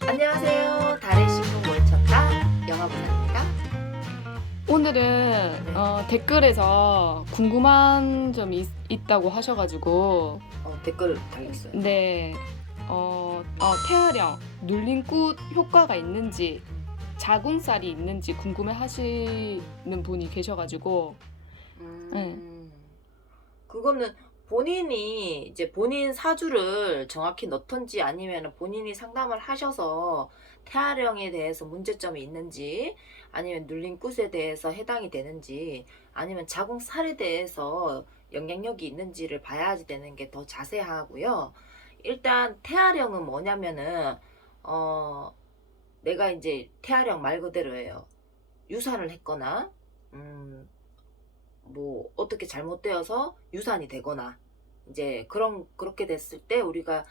안녕하세요. 달의 신문 뭘 쳤다 영화보다입니다. 오늘은 네. 댓글에서 궁금한 점이 있다고 하셔가지고 댓글 달렸어요. 네, 태아령 눌린 꾹 효과가 있는지 자궁살이 있는지 궁금해 하시는 분이 계셔가지고 네, 그거는 본인이 이제 본인 사주를 정확히 넣던지 아니면 본인이 상담을 하셔서 태아령에 대해서 문제점이 있는지 아니면 눌린 굿에 대해서 해당이 되는지 아니면 자궁살에 대해서 영향력이 있는지를 봐야지 되는 게 더 자세하고요. 일단 태아령은 뭐냐면은 내가 이제 태아령 말 그대로예요. 유산을 했거나 뭐 어떻게 잘못되어서 유산이 되거나 이제 그렇게 됐을 때 우리가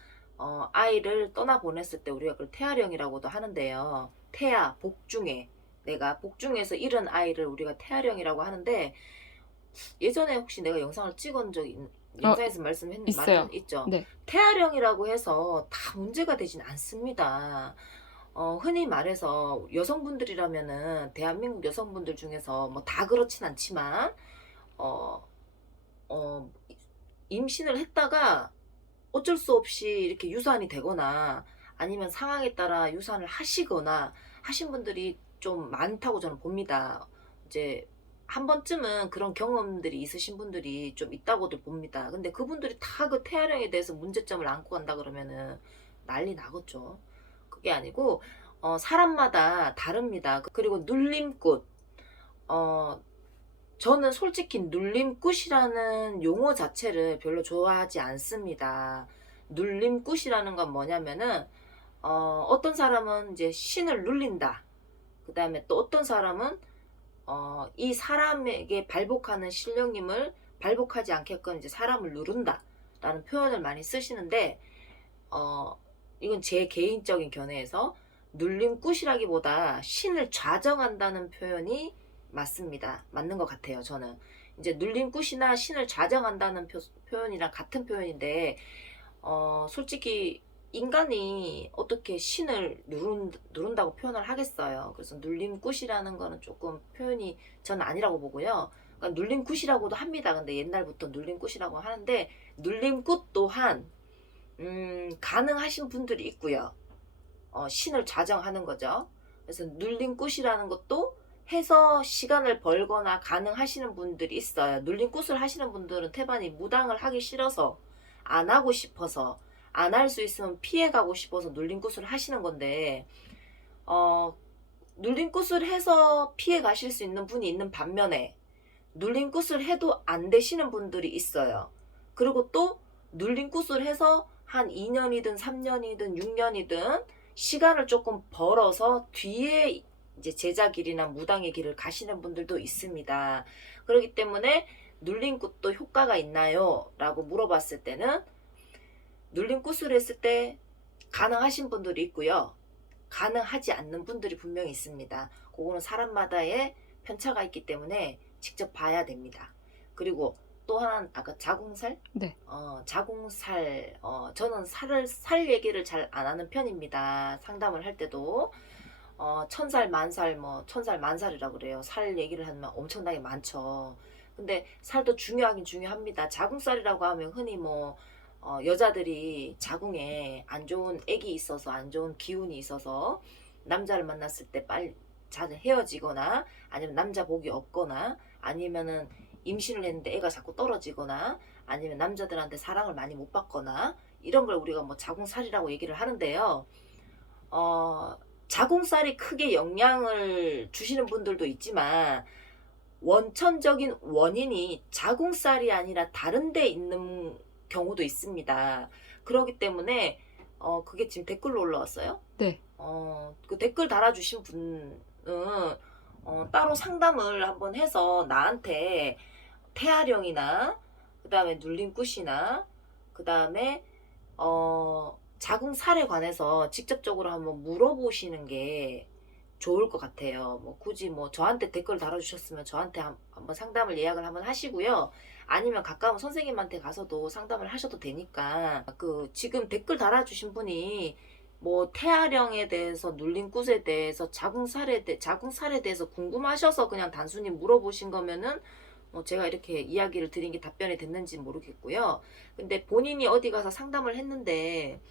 아이를 떠나 보냈을 때 우리가 그걸 태아령이라고도 하는데요. 태아 복중에 내가 복중에서 잃은 아이를 우리가 태아령이라고 하는데 예전에 혹시 내가 영상을 찍은 적이 어, 영상에서 말씀한 있어요. 있죠. 네, 태아령이라고 해서 다 문제가 되진 않습니다. 흔히 말해서 여성분들이라면은 대한민국 여성분들 중에서 뭐 다 그렇진 않지만 어, 어, 임신을 했다가 어쩔 수 없이 이렇게 유산이 되거나 아니면 상황에 따라 유산을 하시거나 하신 분들이 좀 많다고 저는 봅니다. 이제 한 번쯤은 그런 경험들이 있으신 분들이 좀 있다고들 봅니다. 근데 그분들이 다 그 태아령에 대해서 문제점을 안고 간다 그러면은 난리 나겠죠. 그게 아니고 사람마다 다릅니다. 그리고 눌림꽃 어, 저는 솔직히 눌림굿이라는 용어 자체를 별로 좋아하지 않습니다. 눌림굿이라는 건 뭐냐면은 어떤 사람은 이제 신을 눌린다. 그 다음에 또 어떤 사람은 이 사람에게 발복하는 신령님을 발복하지 않게끔 이제 사람을 누른다. 라는 표현을 많이 쓰시는데 어, 이건 제 개인적인 견해에서 눌림굿이라기보다 신을 좌정한다는 표현이 맞습니다. 맞는 것 같아요, 저는. 이제 눌림굿이나 신을 좌정한다는 표현이랑 같은 표현인데, 솔직히 인간이 어떻게 신을 누른다고 표현을 하겠어요. 그래서 눌림굿이라는 거는 조금 표현이 저는 아니라고 보고요. 그러니까 눌림굿이라고도 합니다. 근데 옛날부터 눌림굿이라고 하는데, 눌림굿 또한 가능하신 분들이 있고요. 신을 좌정하는 거죠. 그래서 눌린 굿이라는 것도 해서 시간을 벌거나 가능하시는 분들이 있어요. 눌린 굿을 하시는 분들은 태반이 무당을 하기 싫어서 안 하고 싶어서 안 할 수 있으면 피해가고 싶어서 눌린 굿을 하시는 건데 어, 눌린 굿을 해서 피해 가실 수 있는 분이 있는 반면에 눌린 굿을 해도 안 되시는 분들이 있어요. 그리고 또 눌린 굿을 해서 한 2년이든 3년이든 6년이든 시간을 조금 벌어서 뒤에 이제 제자 길이나 무당의 길을 가시는 분들도 있습니다. 그렇기 때문에 눌린 굿도 효과가 있나요? 라고 물어봤을 때는 눌린 굿을 했을 때 가능하신 분들이 있고요. 가능하지 않는 분들이 분명히 있습니다. 그거는 사람마다의 편차가 있기 때문에 직접 봐야 됩니다. 그리고 또 하나는 아까 자궁살? 네, 자궁살, 저는 살 얘기를 잘 안 하는 편입니다. 상담을 할 때도. 천살, 만살, 뭐, 천살, 만살이라고 그래요. 살 얘기를 하면 엄청나게 많죠. 근데 살도 중요하긴 중요합니다. 자궁살이라고 하면 흔히 뭐, 여자들이 자궁에 안 좋은 액이 있어서 안 좋은 기운이 있어서 남자를 만났을 때 빨리 잘 헤어지거나 아니면 남자 복이 없거나 아니면은 임신을 했는데 애가 자꾸 떨어지거나 아니면 남자들한테 사랑을 많이 못 받거나 이런 걸 우리가 뭐 자궁살이라고 얘기를 하는데요. 어, 자궁살이 크게 영향을 주시는 분들도 있지만 원천적인 원인이 자궁살이 아니라 다른 데 있는 경우도 있습니다. 그렇기 때문에 그게 지금 댓글로 올라왔어요. 네. 그 댓글 달아주신 분은 따로 상담을 한번 해서 나한테 태아령이나 그 다음에 눌림굿이나 그 다음에 자궁살에 관해서 직접적으로 한번 물어보시는 게 좋을 것 같아요. 뭐 굳이 뭐 저한테 댓글 달아주셨으면 저한테 한번 상담을 예약을 한번 하시고요. 아니면 가까운 선생님한테 가서도 상담을 하셔도 되니까 그 지금 댓글 달아주신 분이 뭐 태아령에 대해서, 눌림굿에 대해서, 자궁살에 대해서 궁금하셔서 그냥 단순히 물어보신 거면은 제가 이렇게 이야기를 드린 게 답변이 됐는지 모르겠고요. 근데 본인이 어디 가서 상담을 했는데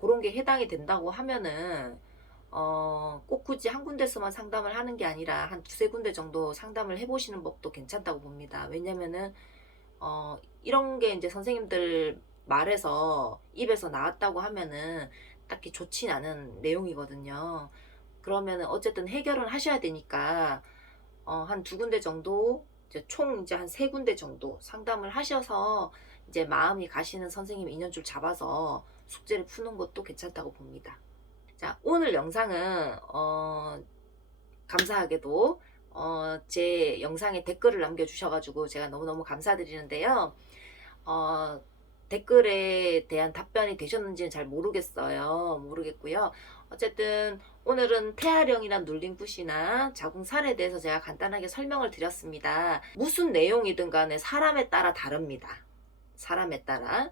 그런 게 해당이 된다고 하면은 꼭 굳이 한 군데서만 상담을 하는 게 아니라 한 두세 군데 정도 상담을 해보시는 법도 괜찮다고 봅니다. 왜냐면은 이런 게 이제 선생님들 말에서 입에서 나왔다고 하면은 딱히 좋진 않은 내용이거든요. 그러면은 어쨌든 해결은 하셔야 되니까 한 두 군데 정도, 이제 총 이제 한 세 군데 정도 상담을 하셔서 이제 마음이 가시는 선생님 인연줄 잡아서 숙제를 푸는 것도 괜찮다고 봅니다. 자, 오늘 영상은 감사하게도 제 영상에 댓글을 남겨주셔가지고 제가 너무너무 감사드리는데요. 댓글에 대한 답변이 되셨는지는 잘 모르겠고요. 어쨌든 오늘은 태아령이나 눌림굿이나 자궁살에 대해서 제가 간단하게 설명을 드렸습니다. 무슨 내용이든 간에 사람에 따라 다릅니다. 사람에 따라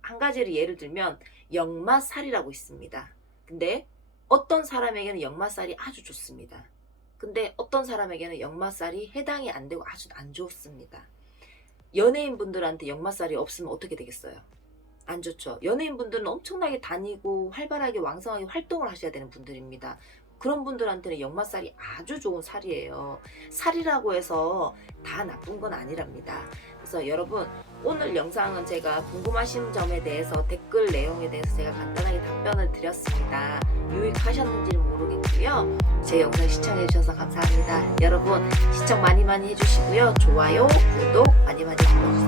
한 가지를 예를 들면 역마살이라고 있습니다. 근데 어떤 사람에게는 역마살이 아주 좋습니다. 근데 어떤 사람에게는 역마살이 해당이 안 되고 아주 안 좋습니다. 연예인분들한테 역마살이 없으면 어떻게 되겠어요? 안 좋죠. 연예인분들은 엄청나게 다니고 활발하게 왕성하게 활동을 하셔야 되는 분들입니다. 그런 분들한테는 역마살이 아주 좋은 살이에요. 살이라고 해서 다 나쁜 건 아니랍니다. 그래서 여러분, 오늘 영상은 제가 궁금하신 점에 대해서 댓글 내용에 대해서 제가 간단하게 답변을 드렸습니다. 유익하셨는지는 모르겠고요. 제 영상 시청해 주셔서 감사합니다. 여러분, 시청 많이 해주시고요. 좋아요, 구독 많이 눌러주세요.